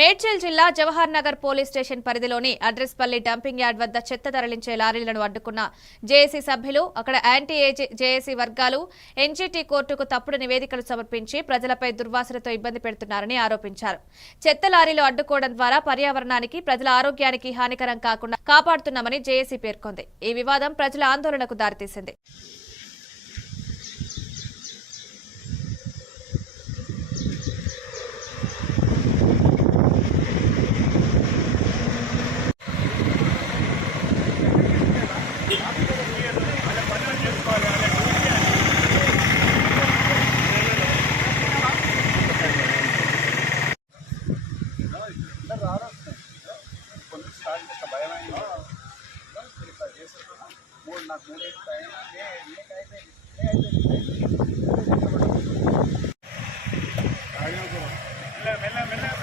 మేడ్చల్ జిల్లా Jawahar Nagar police station పరిధిలోని అడ్రస్పల్లి dumping yard వద్ద చెత్త తరలించే లారీలను అడ్డుకున్న జేఏసీ సభ్యులు అక్కడ యాంటీ జేఏసీ వర్గాలు ఎన్జీటీ కోర్టుకు తప్పుడు నివేదికలు సమర్పించి ప్రజలపై దుర్వాసనతో ఇబ్బంది పెడుతున్నారని ఆరోపించారు. చెత్త లారీలు అడ్డుకోవడం ద్వారా పర్యావరణానికి, ప్రజల ఆరోగ్యానికి హానికరం కాకుండా కాపాడుతున్నామని జేఏసీ పేర్కొంది. ఈ వివాదం ప్రజల ఆందోళనకు దారితీసింది. మెల్ల